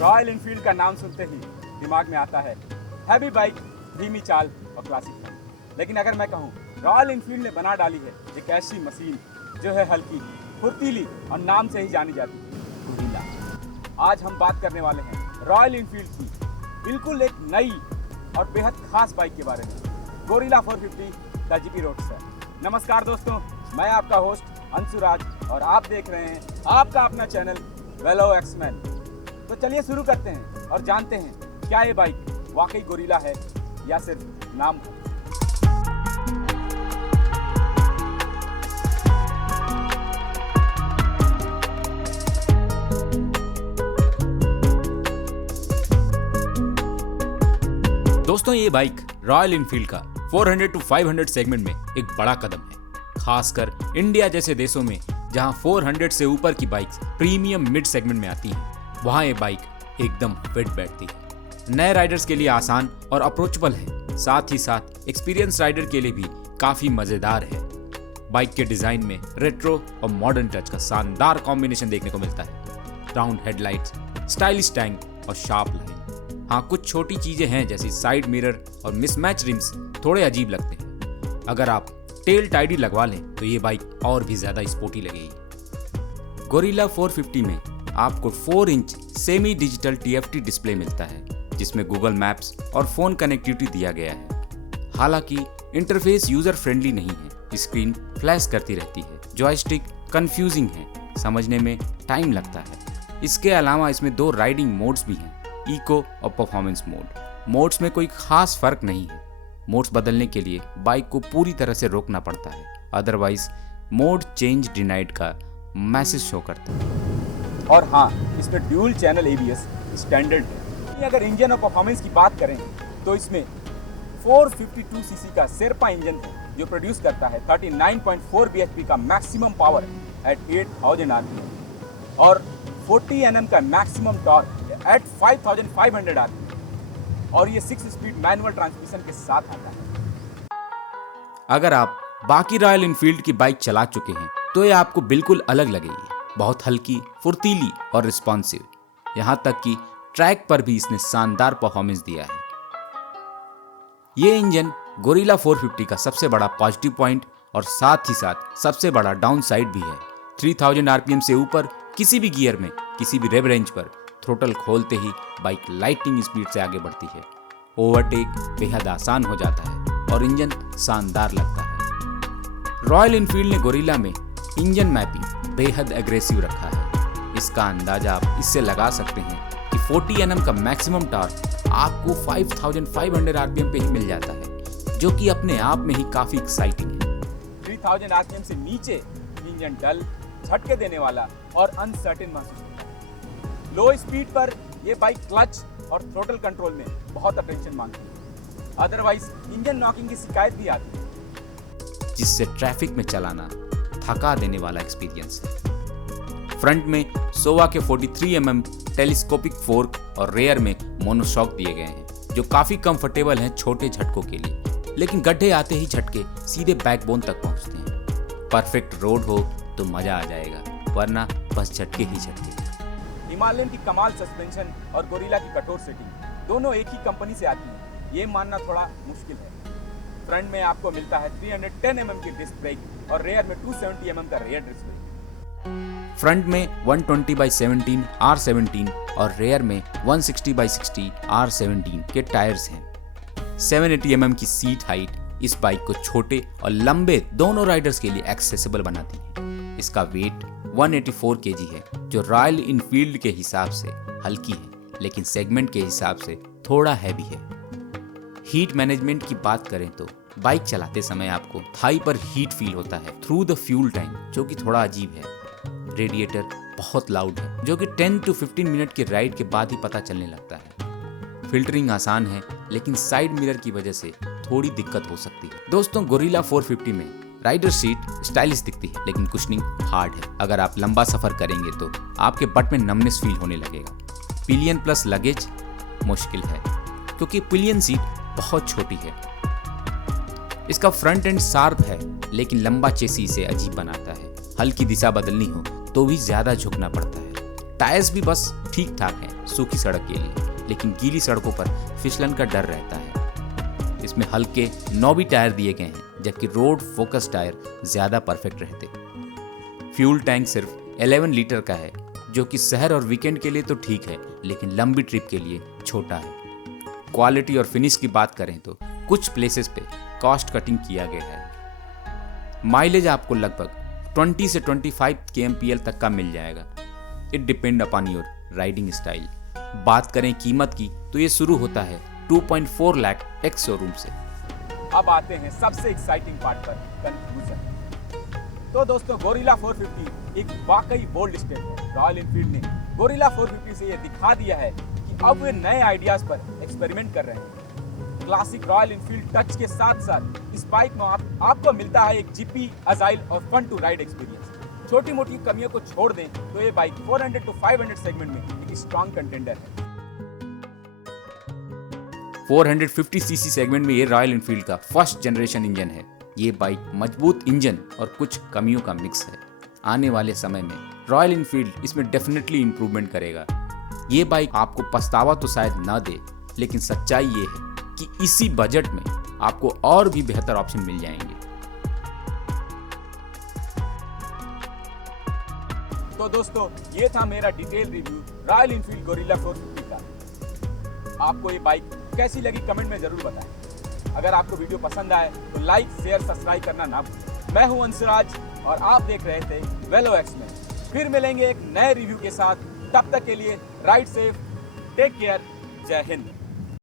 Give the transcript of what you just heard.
Royal Enfield का नाम सुनते ही दिमाग में आता है हैवी बाइक, धीमी चाल और क्लासिक फन। लेकिन अगर मैं कहूँ रॉयल एनफील्ड ने बना डाली है एक ऐसी मशीन जो है हल्की, फुर्तीली और नाम से ही जानी जाती है, गोरिल्ला। आज हम बात करने वाले हैं रॉयल एनफील्ड की बिल्कुल एक नई और बेहद खास बाइक के बारे में, गोरिल्ला 450 द जीपी रोडस्टर। नमस्कार दोस्तों, मैं आपका होस्ट अंशुराज और आप देख रहे हैं आपका अपना चैनल वेलो एक्समैन। तो चलिए शुरू करते हैं और जानते हैं क्या ये बाइक वाकई गोरिल्ला है या सिर्फ नाम है। दोस्तों, ये बाइक रॉयल एनफील्ड का 400 to 500 सेगमेंट में एक बड़ा कदम है, खासकर इंडिया जैसे देशों में जहां 400 से ऊपर की बाइक्स प्रीमियम मिड सेगमेंट में आती हैं। वहां ये बाइक एकदम फिट बैठती है, नए राइडर्स के लिए आसान और अप्रोचेबल है, साथ ही साथ एक्सपीरियंस राइडर के लिए भी काफी मजेदार है। बाइक के डिजाइन में रेट्रो और मॉडर्न टच का शानदार कॉम्बिनेशन देखने को मिलता है। राउंड हेडलाइट्स, स्टाइलिश टैंक और शार्प लाइन। हाँ, कुछ छोटी चीजें हैं जैसे साइड मिरर और मिसमैच रिम्स थोड़े अजीब लगते हैं। अगर आप टेल टाइडी लगवा लें तो ये बाइक और भी ज्यादा स्पोर्टी लगेगी। गोरिल्ला 450 में आपको 4 inch semi digital TFT display मिलता है, जिसमें गूगल मैप्स और फोन कनेक्टिविटी दिया गया है। हालांकि इंटरफेस यूजर फ्रेंडली नहीं है, स्क्रीन फ्लैश करती रहती है, जॉयस्टिक कंफ्यूजिंग है, समझने में टाइम लगता है। इसके अलावा इसमें 2 राइडिंग मोड्स भी हैं, इको और परफॉर्मेंस मोड। मोड्स में कोई खास फर्क नहीं है। मोड्स बदलने के लिए बाइक को पूरी तरह से रोकना पड़ता है, अदरवाइज मोड चेंज डिनाइड का मैसेज शो करता है। और हाँ, इसमें ड्यूल चैनल ABS स्टैंडर्ड है। अगर इंजन और परफॉर्मेंस की बात करें तो इसमें 452 सीसी का शेरपा इंजन है जो प्रोड्यूस करता है 39.4 bhp का मैक्सिमम पावर एट 8000 rpm और 40 Nm का मैक्सिमम टॉर्क एट 5500 rpm और ये 6 स्पीड मैनुअल ट्रांसमिशन के साथ आता है। अगर आप बाकी रॉयल एनफील्ड की बाइक चला चुके हैं तो ये आपको बिल्कुल अलग लगेगी। बहुत हल्की, फुर्तीली और रिस्पॉन्सिव। यहां तक कि ट्रैक पर भी इसने शानदार परफॉर्मेंस दिया है। ये इंजन गोरिल्ला 450 का सबसे बड़ा पॉजिटिव पॉइंट और साथ ही साथ सबसे बड़ा डाउन साइड भी है। 3000 rpm से ऊपर किसी भी गियर में, किसी भी रेव रेंज पर थ्रोटल खोलते ही बाइक लाइटनिंग स्पीड से आगे बढ़ती है। ओवरटेक बेहद आसान हो जाता है और इंजन शानदार लगता है। रॉयल एनफील्ड ने गोरिल्ला में इंजन मैपिंग बेहद एग्रेसिव रखा है। इसका अंदाजा आप इससे लगा सकते हैं कि 40 Nm का मैक्सिमम टॉर्क आपको 5500 rpm पे ही मिल जाता है, जो कि अपने आप में ही काफी एक्साइटिंग है। 3000 rpm से नीचे इंजन डल, झटके देने वाला और अनसर्टेन महसूस होता है। लो स्पीड पर यह बाइक क्लच और थ्रोटल कंट्रोल में बहुत अटेंशन मांगती है, अदरवाइज इंजन नॉकिंग की शिकायत भी आती है, जिससे ट्रैफिक में चलाना थका देने वाला एक्सपीरियंस है। फ्रंट में सोवा के 43 mm टेलीस्कोपिक फोर्क और रेयर में मोनोशॉक दिए गए हैं, जो काफी कंफर्टेबल हैं छोटे झटकों के लिए, लेकिन गड्ढे आते ही झटके सीधे बैकबोन तक पहुंचते हैं। परफेक्ट रोड हो तो मजा आ जाएगा, वरना बस झटके ही झटके। हिमालयन की कमाल सस्पेंशन और गोरिल्ला की कठोर सेटिंग दोनों एक ही कंपनी से आती है, ये मानना थोड़ा मुश्किल है। फ्रंट में आपको मिलता है 310 mm की डिस्क ब्रेक और रेयर में 270 mm का रेयर डिस्क ब्रेक। फ्रंट में 120/17 R17 और रेयर में 160/60 R17 के टायर्स हैं। 780 mm की सीट हाइट इस बाइक को छोटे और लंबे दोनों राइडर्स के लिए एक्सेसिबल बनाती है। इसका वेट 184 kg है, जो रॉयल एनफील्ड के हिसाब से हल्की है, लेकिन सेगमेंट के हिसाब से थोड़ा हैवी है। हीट मैनेजमेंट की बात करें तो बाइक चलाते समय आपको थाई पर हीट फील होता है थ्रू द फ्यूल टैंक, जो कि थोड़ा अजीब है। रेडिएटर बहुत लाउड है, जो कि 10 to 15 मिनट की राइड के बाद ही पता चलने लगता है। फिल्टरिंग आसान है, लेकिन साइड मिरर की वजह से थोड़ी दिक्कत हो सकती है। दोस्तों, गोरिल्ला 450 में राइडर सीट स्टाइलिश दिखती है, लेकिन कुशनिंग हार्ड है। अगर आप लंबा सफर करेंगे तो आपके बट में नमनेस फील होने लगेगा। पिलियन प्लस लगेज मुश्किल है, क्योंकि पिलियन सीट बहुत छोटी है। इसका फ्रंट एंड शार्प है, लेकिन लंबा चेसी इसे अजीब बनाता है। हल्की दिशा बदलनी हो तो भी ज्यादा झुकना पड़ता है। टायर्स भी बस ठीक ठाक हैं, सूखी सड़क के लिए, लेकिन गीली सड़कों पर फिसलन का डर रहता है। इसमें हल्के नौबी टायर दिए गए हैं, जबकि रोड फोकस टायर ज़्यादा परफेक्ट रहते। फ्यूल टैंक सिर्फ 11 लीटर का है, जो कि शहर और वीकेंड के लिए तो ठीक है, लेकिन लंबी ट्रिप के लिए छोटा है। क्वालिटी और फिनिश की बात करें तो कुछ प्लेसेस पे कॉस्ट कटिंग किया गया है। माइलेज आपको लगभग 20 से 25 kmpl तक का मिल जाएगा। It depend upon your riding style. बात करें कीमत की तो ये शुरू होता है 2.4 लाख एक्स शोरूम से। अब आते हैं सबसे एक्साइटिंग पार्ट पर, कंक्लूजन। तो दोस्तों, गोरिल्ला 450 एक वाकई बोल्ड स्टेप है। रॉयल एनफील्ड ने गोरिल्ला 450 से ये दिखा दिया है कि अब वे नए आइडियाज पर एक्सपेरिमेंट कर रहे हैं। क्लासिक रॉयल एनफील्ड टच के साथ साथ इस बाइक में आपको मिलता है एक जीपी, अजाइल और फन टू राइड एक्सपीरियंस। छोटी मोटी कमियों को छोड़ दें तो ये बाइक 400 to 500 सेगमेंट में एक स्ट्रॉन्ग कंटेंडर है। 450 सीसी सेगमेंट में ये रॉयल एनफील्ड का फर्स्ट जनरेशन इंजन है। ये बाइक मजबूत इंजन और कुछ कमियों का मिक्स है। आने वाले समय में रॉयल एनफील्ड इसमें डेफिनेटली इंप्रूवमेंट करेगा। ये बाइक आपको पछतावा तो शायद ना दे, लेकिन सच्चाई ये है कि इसी बजट में आपको और भी बेहतर ऑप्शन मिल जाएंगे। तो दोस्तों, ये था मेरा detail review royal Enfield gorilla 450 का। आपको ये बाइक कैसी लगी कमेंट में जरूर बताएं। अगर आपको वीडियो पसंद आए तो लाइक, शेयर, सब्सक्राइब करना ना भूलें। मैं हूं अंशराज और आप देख रहे थे वेलो एक्स में। फिर मिलेंगे एक नए रिव्यू के साथ। तब तक के लिए राइड सेफ, टेक केयर, जय हिंद।